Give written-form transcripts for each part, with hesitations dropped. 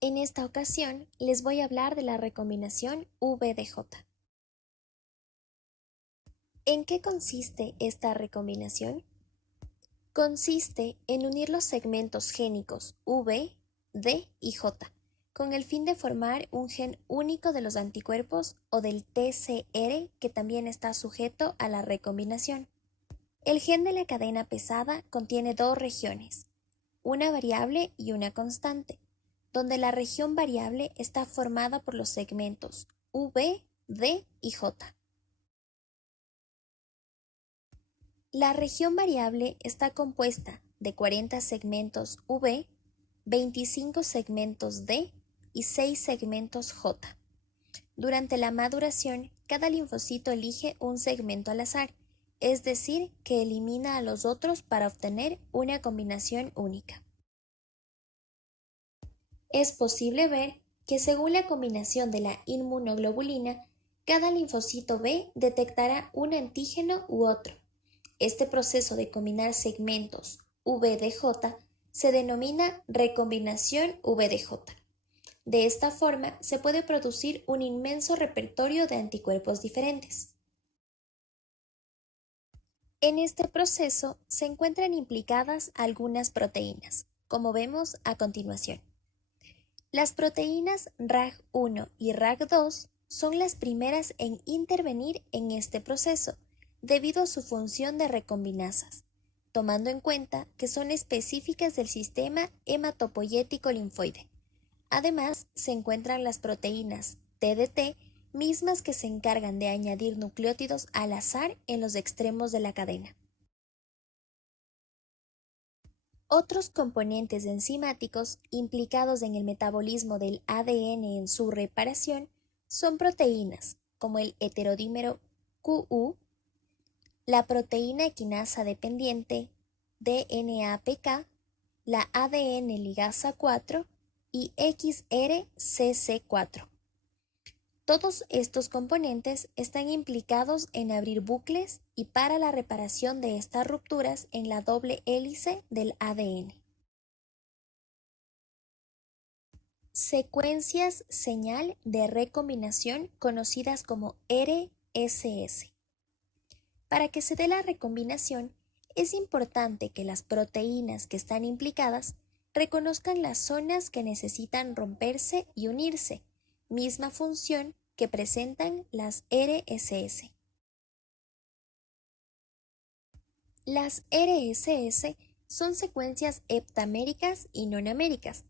En esta ocasión les voy a hablar de la recombinación VDJ. ¿En qué consiste esta recombinación? Consiste en unir los segmentos génicos V, D y J, con el fin de formar un gen único de los anticuerpos o del TCR que también está sujeto a la recombinación. El gen de la cadena pesada contiene dos regiones, una variable y una constante, donde la región variable está formada por los segmentos V, D y J. La región variable está compuesta de 40 segmentos V, 25 segmentos D y 6 segmentos J. Durante la maduración, cada linfocito elige un segmento al azar, es decir, que elimina a los otros para obtener una combinación única. Es posible ver que según la combinación de la inmunoglobulina, cada linfocito B detectará un antígeno u otro. Este proceso de combinar segmentos VDJ se denomina recombinación VDJ. De esta forma se puede producir un inmenso repertorio de anticuerpos diferentes. En este proceso se encuentran implicadas algunas proteínas, como vemos a continuación. Las proteínas RAG1 y RAG2 son las primeras en intervenir en este proceso, debido a su función de recombinasas, tomando en cuenta que son específicas del sistema hematopoyético linfoide. Además, se encuentran las proteínas TDT, mismas que se encargan de añadir nucleótidos al azar en los extremos de la cadena. Otros componentes enzimáticos implicados en el metabolismo del ADN en su reparación son proteínas como el heterodímero QU, la proteína quinasa dependiente DNAPK, la ADN ligasa 4 y XRCC4. Todos estos componentes están implicados en abrir bucles y para la reparación de estas rupturas en la doble hélice del ADN. Secuencias señal de recombinación conocidas como RSS. Para que se dé la recombinación, es importante que las proteínas que están implicadas reconozcan las zonas que necesitan romperse y unirse, misma función que presentan las RSS. Las RSS son secuencias heptaméricas y nonaméricas,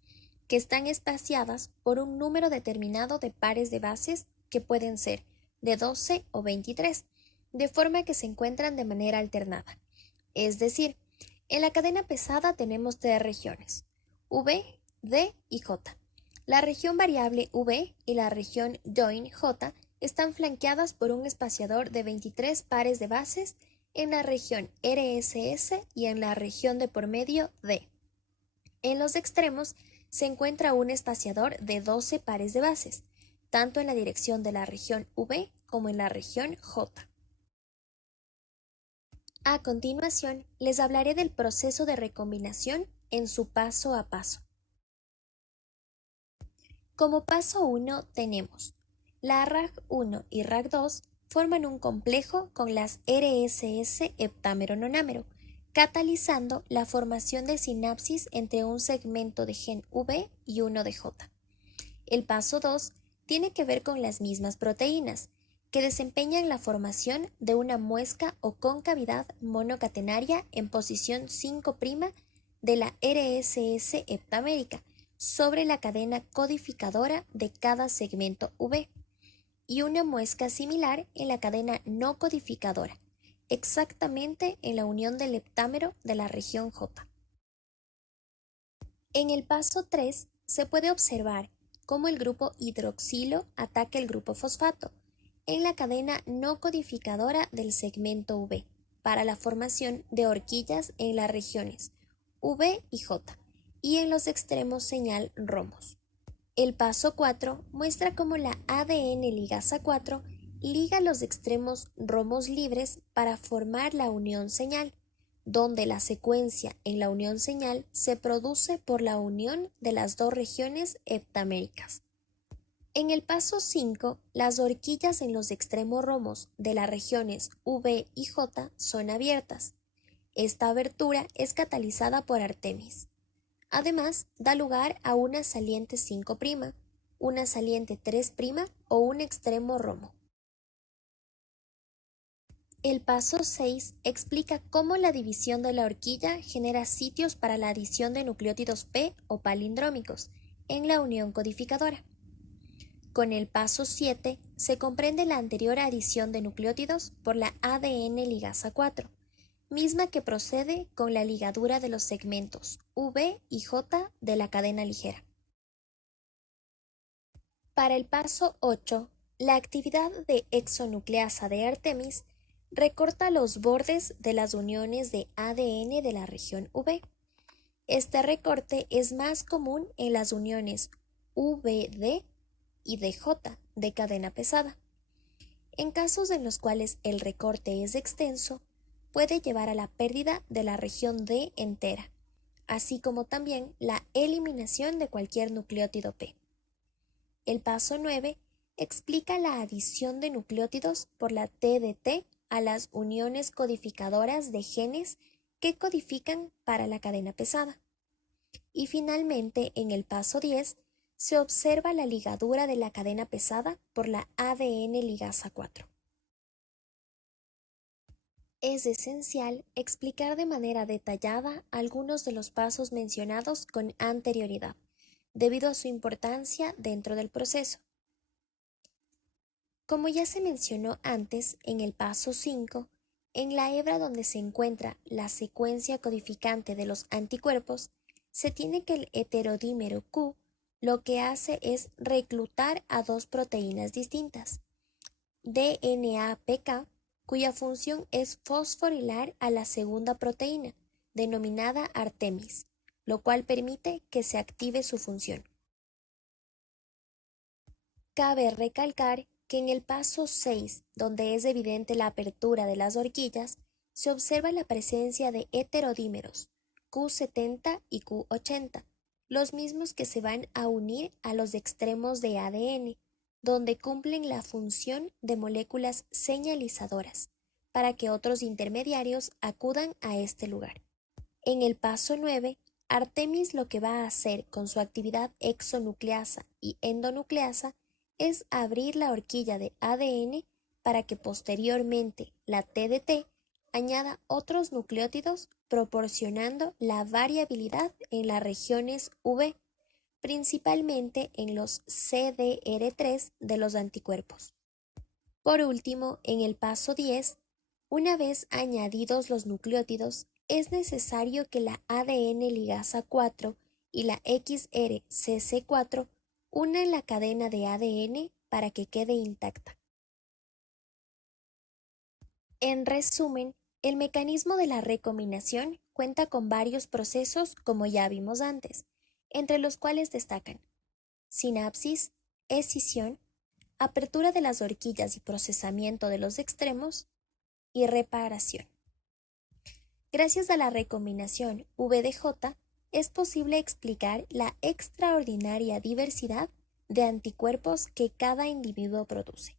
que están espaciadas por un número determinado de pares de bases que pueden ser de 12 o 23, de forma que se encuentran de manera alternada. Es decir, en la cadena pesada tenemos tres regiones, V, D y J. La región variable V y la región join J están flanqueadas por un espaciador de 23 pares de bases en la región RSS y en la región de por medio D. En los extremos se encuentra un espaciador de 12 pares de bases, tanto en la dirección de la región V como en la región J. A continuación, les hablaré del proceso de recombinación en su paso a paso. Como paso 1 tenemos la RAG1 y RAG2 forman un complejo con las RSS heptámero-nonámero, catalizando la formación de sinapsis entre un segmento de gen V y uno de J. El paso 2 tiene que ver con las mismas proteínas, que desempeñan la formación de una muesca o concavidad monocatenaria en posición 5' de la RSS heptamérica sobre la cadena codificadora de cada segmento V, y una muesca similar en la cadena no codificadora, exactamente en la unión del heptámero de la región J. En el paso 3 se puede observar cómo el grupo hidroxilo ataca el grupo fosfato en la cadena no codificadora del segmento V para la formación de horquillas en las regiones V y J y en los extremos señal romos. El paso 4 muestra cómo la ADN ligasa 4 liga los extremos romos libres para formar la unión señal, donde la secuencia en la unión señal se produce por la unión de las dos regiones heptaméricas. En el paso 5, las horquillas en los extremos romos de las regiones V y J son abiertas. Esta abertura es catalizada por Artemis. Además, da lugar a una saliente 5', una saliente 3' o un extremo romo. El paso 6 explica cómo la división de la horquilla genera sitios para la adición de nucleótidos P o palindrómicos en la unión codificadora. Con el paso 7 se comprende la anterior adición de nucleótidos por la ADN ligasa 4, misma que procede con la ligadura de los segmentos V y J de la cadena ligera. Para el paso 8, la actividad de exonucleasa de Artemis recorta los bordes de las uniones de ADN de la región V. Este recorte es más común en las uniones VD y DJ de cadena pesada. En casos en los cuales el recorte es extenso, puede llevar a la pérdida de la región D entera, así como también la eliminación de cualquier nucleótido P. El paso 9 explica la adición de nucleótidos por la TdT a las uniones codificadoras de genes que codifican para la cadena pesada. Y finalmente, en el paso 10, se observa la ligadura de la cadena pesada por la ADN ligasa 4. Es esencial explicar de manera detallada algunos de los pasos mencionados con anterioridad, debido a su importancia dentro del proceso. Como ya se mencionó antes, en el paso 5, en la hebra donde se encuentra la secuencia codificante de los anticuerpos, se tiene que el heterodímero Q lo que hace es reclutar a dos proteínas distintas, DNAPK, cuya función es fosforilar a la segunda proteína, denominada Artemis, lo cual permite que se active su función. Cabe recalcar que en el paso 6, donde es evidente la apertura de las horquillas, se observa la presencia de heterodímeros Q70 y Q80, los mismos que se van a unir a los extremos de ADN, donde cumplen la función de moléculas señalizadoras, para que otros intermediarios acudan a este lugar. En el paso 9, Artemis lo que va a hacer con su actividad exonucleasa y endonucleasa es abrir la horquilla de ADN para que posteriormente la TdT añada otros nucleótidos proporcionando la variabilidad en las regiones V, principalmente en los CDR3 de los anticuerpos. Por último, en el paso 10, una vez añadidos los nucleótidos, es necesario que la ADN ligasa 4 y la XRCC4 unan la cadena de ADN para que quede intacta. En resumen, el mecanismo de la recombinación cuenta con varios procesos como ya vimos antes, entre los cuales destacan sinapsis, escisión, apertura de las horquillas y procesamiento de los extremos y reparación. Gracias a la recombinación VDJ es posible explicar la extraordinaria diversidad de anticuerpos que cada individuo produce.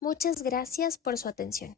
Muchas gracias por su atención.